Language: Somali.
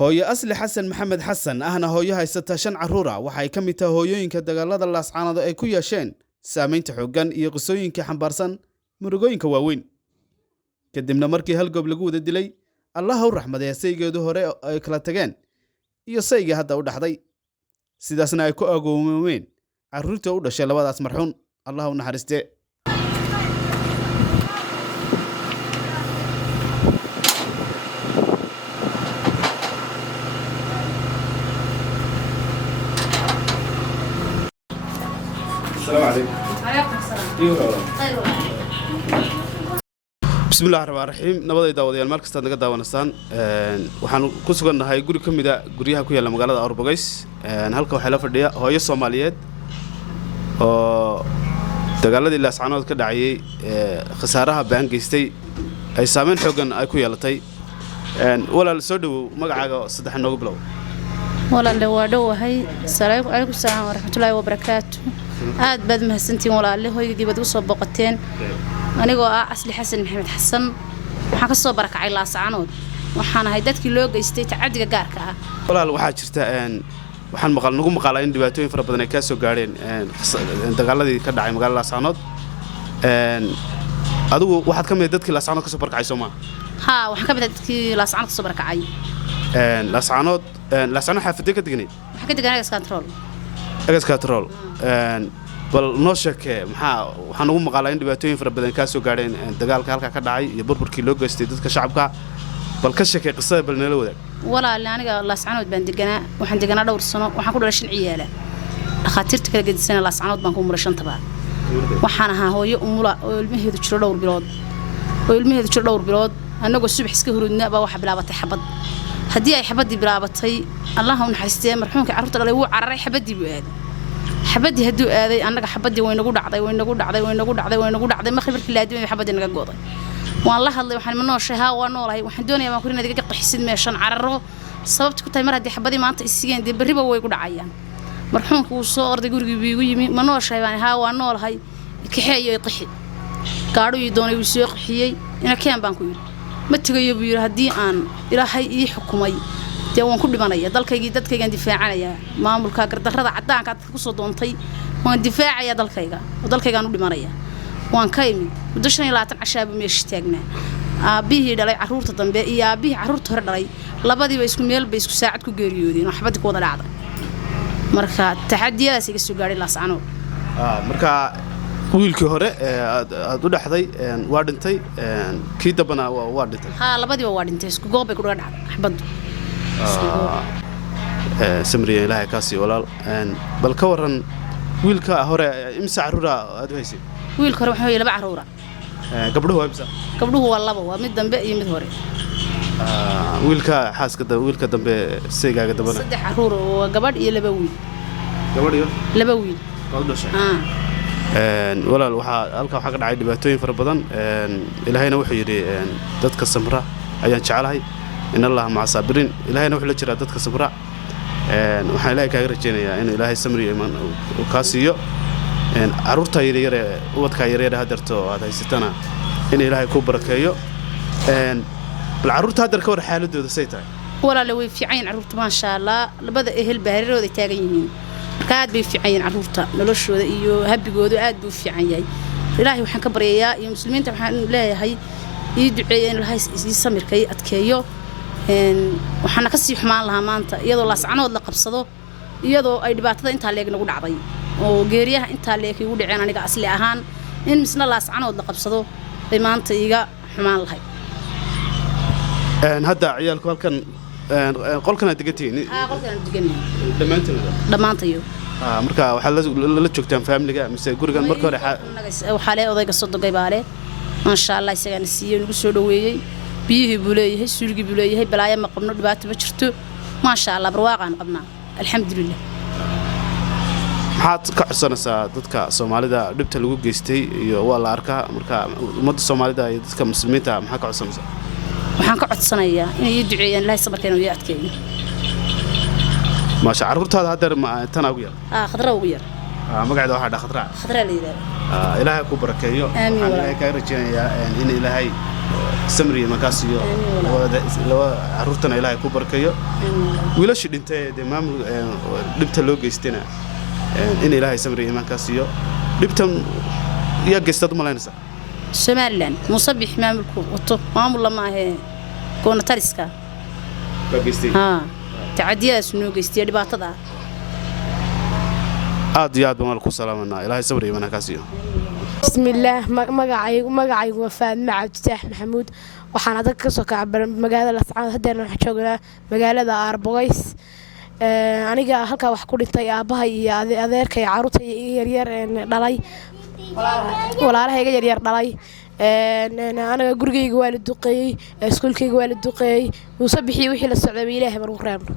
hooyo asli xasan maxamed xasan ahna hooyo haysata 5 caruura waxay ka mid tahay hooyooyinka dagaalada laascaanado ay ku yeesheen saameynta xooggan iyo qisooyinka xambaarsan murugooyinka waaweyn kadibna markii hal goob lagu wada dilay allah u raxmadeeyo saygeedu hore ay kala tageen iyo sayga hadda u dhaxday sidaasna ay ku agoomeen caruurta u dhashay labadaas marxuun allah u naxariiste السلام عليكم. وعليكم السلام. خير بسم الله الرحمن الرحيم نبض داوديال meel kasta naga daawanasaan waxaan ku sugannahay guri kamida guriyaha ku yaala magaalada Arbogays halka waxa la fadhiya hooyo Soomaaliyeed oo dagaaladii laascaanood ka dhacay khasaaraha baan geystay ay saameyn xooggan ay ku yeelatay walaal soo dhaw magacaaga saddex noogu bilow walaal waa dhawahay salaamu alaykum salaam waraxmatullaahi wabarakaatuh aad baad mahadsantiin walaalay hooyadii baad u soo boqoteen anigoo ah asli xasan maxamed xasan waxaan ka soo barakacay laascaanood waxaan ahay dadkii loo geystay tacadiga gaarka ah walaal waxa jirta waxaan nagu maqalay in dhibaatooyin fara badan ay ka soo gaareen dagaaladii ka dhacay magaalada laascaanood adigu waxaad ka mid dadkii laascaanood ka soo barakacay Soomaa waxaan ka mid dadkii laascaanood ka soo barakacay laascaanood xaafadee ka deganay waxa ka deganay Agas Control bal noo sheekay waxaan ugu maqalay in dhibaatooyin fara badan ka soo gaareen dagaalka halka ka dhacay iyo burburkii loo geystay dadka shacabka bal ka sheekay qisada bal nala wadaag walaal aniga laascaanood baan deganaa waxaan deganaa dhowr sano waxaan ku dhalay 5 ciyaala dhakhaatiirta kala gedisan laascaanood baan ku umulay 5 taba waxaan ahaa hooyo umula oo ilmaheedu jiro dhowr bilood anagoo subax iska hurudna baa waxa bilaabatay xabad haddii ay xabadii bilaabatay allah u naxariistay marxuumka carruurta dhalay wuu cararay xabadii buu aaday xabadii hadduu aaday annaga xabadii way nagu dhacday maqribkii laadimay xabadii naga gooday waan la hadlay waxaan ma nooshay waa noolahay waxaan doonayaa waan ku inaad iga qaxisid meeshan cararo sababtu ku tahay mar haddii xabadii maanta isigeen dee bariba way ku dhacayaan marxuumku uu soo orday gurigii biigu yimi ma nooshay baan waa noolahay kaxeeyo qixi gaadhuu doonay uu soo qixiyay ina keen baan ku yiri ma tagayo buu yiri haddii aan ilaahay ii xukumay dee waan ku dhimanaya dadkaygaan difaacanaya maamulka gardarrada cadaanka ku soo doontay waan difaacaya dalkaygaan u dhimanaya waan ka imi muddo 25 cashaaba meesha taagnaa aabihii dhalay carruurta dambe iyo aabihii carruurta hore dhalay labadiiba isku meel bay isku saacad ku geeriyoodeen waxbad ku wada dhacday marka taxadiyadaas iga soo gaaray laascaanood marka wiilkii hore aad u dhaxday waa dhintay kii dambana waa dhintay labadiiba waa dhintay isku goob bay ku dhaga dhacday xabad samriya ilaahay ka sii walaal bal ka waran wiilka hore imsa caruura aad u haysay wiilka hore waxa weeye 2 caruura gabdhuhu waa imsa gabdhuhu waa 2 waa mid dambe iyo mid hore wiilka wiilka dambe seegaaga dambana 3 caruur oo gabadh iyo 2 wiil oo dhashay walaal halka waxa ka dhacay dhibaatooyin fara badan ilaahayna wuxuu yiri dadka samra ayaan jecelahay in allah ma sabirin ilaahayna wuxuu la jiraa dadka sabra waxaan ilaahay kaaga rajeynayaa in ilaahay samri iman uu ka siiyo caruurta yaryar ubadka yaryar hadarto aad haysatana in ilaahay ku barakeeyo bal caruurta hadar ka war xaaladooda say tahay walaal way fiican caruurta ma sha Allah labada ehel baarirooda taagan yihiin aad bay fiican caruurta noloshooda iyo habigooda aad buu fiican yahay ilaahay waxaan ka baryayaa iyo muslimiinta waxaan leeyahay ii duceeyay in ilaahay ii samirkay adkeeyo waxaan ka sii xumaan lahaa maanta iyadoo laascaanood la qabsado iyadoo ay dhibaatada inta leeg nagu dhacday oo geeriyaha inta leeg igu dhaceen aniga asli ahaan in misna laascaanood la qabsado ay maanta iga xumaan lahay hadda ciyaalku halkan qolkan aad degantiin qolkan deganaa dhamaantayo marka waxa la joogtaan family-ga mise gurigan marka hore waxa leh odayga sodogay baale ma sha Allah isagana siiyay ugu soo dhaweeyay biyihii buu leeyahay suulgii buu leeyahay balaayo ma qabno dhibaato ma jirto ma sha Allah barwaaqan qabnaa alxamdulillah maxaad ka codsanaysaa dadka Soomaalida dhibta lagu geystay iyo waa la arkaa marka ummadda Soomaalida iyo dadka muslimiinta maxaa ka codsanaysaa waxaan ka codsanayaa in ay duceeyaan ilaahay sabarkeena iyo adkeeyo ma sha caruurtaada hadar tan ugu yar khadra ugu yar magaceeda waxa khadra la yiraahdo ilaahay ku barakeeyo waxaan ilaahay ka rajeynayaa in ilaahay samriye makaasiyo laba caruurtana ilaahay ku barkayo wiilashii dhintay ee maamul dhibta loo geystayna in ilaahay samriye makaasiyo dhibtan yaa geystad u malaynaysa Somaliland musabix maamulku wato maamul lama ahe goona tariska ka geystay تعديات شنو قستي دبعتها عاد بمال كو سلامنا إلهي صبري وانا كاسيو بسم الله مقعي وفاء مع عبد الفتاح محمود وحنا دك سو كعبر مقالة الأسعاد هدينا حجوجنا مقالة أربعيس aniga halka wax ku dhintay aabahay iyo adeerkay caruurtay yaryar dhalay walaalahayga yaryar dhalay anaga gurigayga waa la duqeeyay iskuulkayga waa la duqeeyay musabixii wixii la socday ilaahay mar u reebno